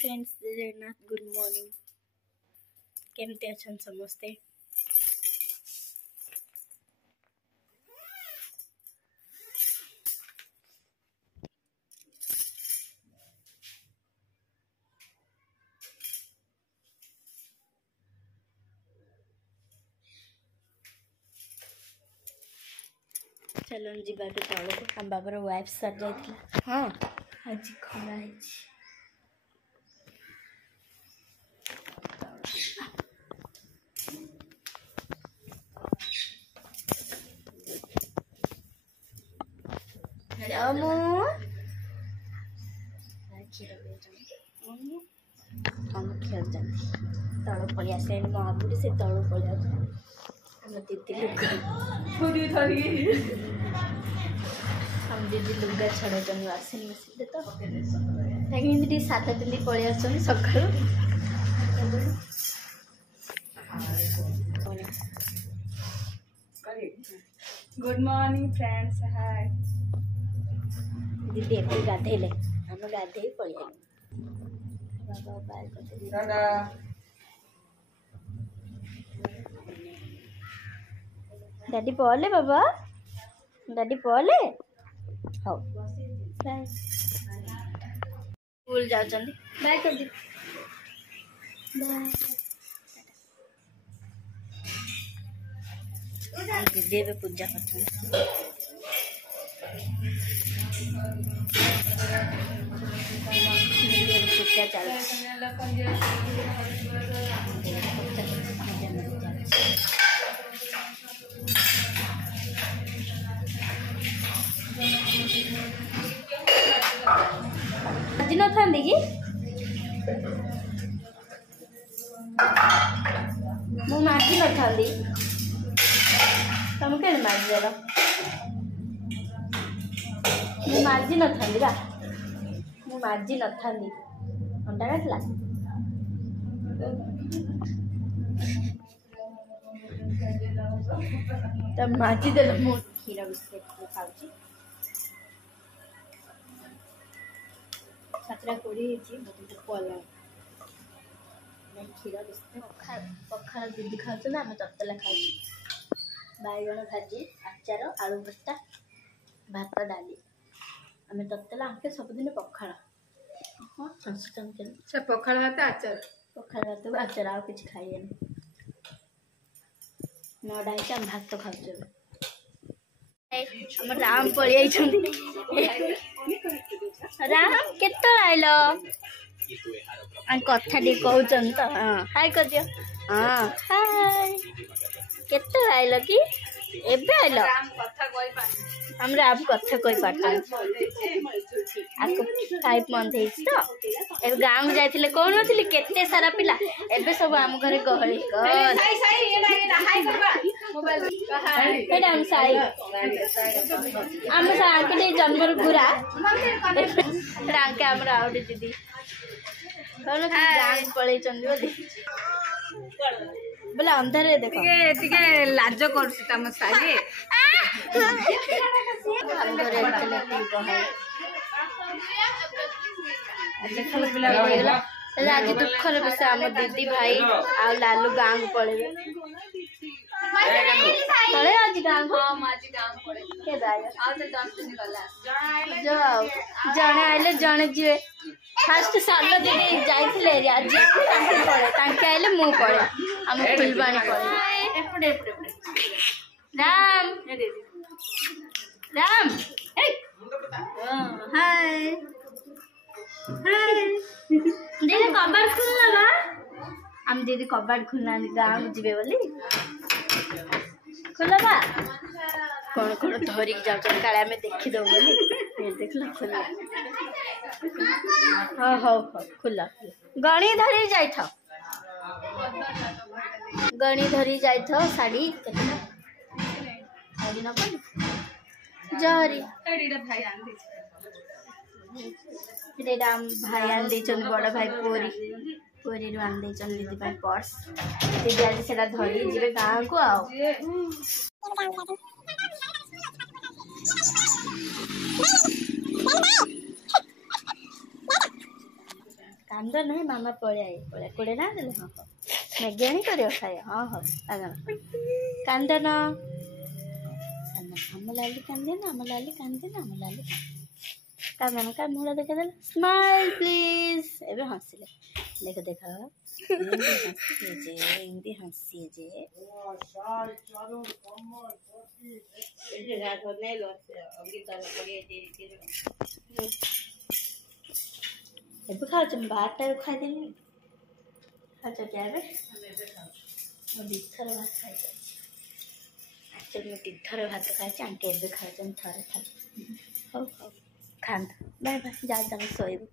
friends Jagannath good morning केमती अच्छा समस्ते चलो जी तौल को हम बाबर वाइफ सर जाइए हाँ आज खरा है हम खेल जाते तल पलि आसे महापुरी से तल पलि दीदी लुगा हम दीदी लुगा छड़ा वाशिंग मशीन तो कहीं सात दिन पलि आस सका गुड मॉर्निंग फ्रेंड्स हाय दीदी एपे गाधेले हम गाधे पलि बाबा बाय करते दादा डैडी पले बाबा डैडी पले हाँ बाय स्कूल जाचंदी बाय कर दी बाय दीदी भी पूजा करते पूजा चल आज न था कि मु माजी न था तुम के मारदेल मु माजी न था मु माजी न था अंडा काटला तो माजी देल मु क्षीर बिस्कुट खाऊची सातटा कोड़ी मत पला क्षीर बिस्कुट पखाल दीदी खाऊ आम ततला खाऊ बैगण भाजी आचार आलू भर्ता भात डाली आम ततला आंके सबुदिन पखाड़ हाँ से पखाड़ भात आचार पखाड़ भात आचार आ कि खाइए नड़ा आम भात खाऊ आम राम पलि राम केत आइल कथा टे कहते तो हाँ हाय कर दियो हाँ हाय केत आइल कि एबे आइल हम राम कथा कही पारत 5 मंथ तो ए गाँव को जाइए कौन नी केते सारा पिला एबे सब आम घर गहली आम साके जन्मर गुरा रांके आम आउटे दीदी कौन गाँव पलि बोले अंधार देख लाज कर आज दुखर विषय आम दीदी भाई आ लालू गाँव को पड़े आज जड़े आइले जड़े जी फास्ट साल दीदी जाइए आइले मु पड़े आम फुलबाणी पड़े राम राम हाय हाय दीदी कबाड़ खुलना बा आम दीदी कबाड़ खुलना गाँव जीवे बोली खुला बा कौन कौन धरिक जाऊँ काले आम देखीद देख लो खुला हाँ हाँ खुला गणी धरी जाइथ गणी धरी जाइथ साड़ी साड़ी न जहरी भाई आन बड़ भाई पोरी पोरी आन दीदी पर्स दीदी आज से धरी जी गाँव को आओ କାନ୍ଦ ନାହିଁ ମାମା ପଳେଆ କୋଡ଼େ ନା ଦେଲେ ହଁ ହଉ ମ୍ୟାଗି ଆଣି କରିବ ଖାଇବା ହଁ ହଉ କାନ୍ଦନ ଆମ ଲାଲି କାନ୍ଦେନା ଆମ ଲାଲି କାନ୍ଦେନା ଆମ ଲାଲି କାନ୍ଦନ କା ମୁହଁ ଦେଖେଇଦେଲେ ସ୍ମାଇଲ୍ ପ୍ଲିଜ୍ ଏବେ ହସିଲେ ଦେଖ ଏମିତି ହସି ଯେ ଏବେ ଖାଉଛ ମୁଁ 12ଟାରୁ ଖାଇଦେଲି ଖାଉଛ କି ଏବେ ମୁଁ 2 ଥର ଭାତ ଖାଇଯାଇଛି ଆକ୍ଚୁଆଲି ମୁଁ 3 ଥର ଭାତ ଖାଇଛି ଆଙ୍କେ ଏବେ ଖାଉଛନ୍ତି ଥରେ ହଉ ଖାଆନ୍ତୁ ବାଏ ବାଏ ଯାଅ ତମେ ଶୋଇବୁ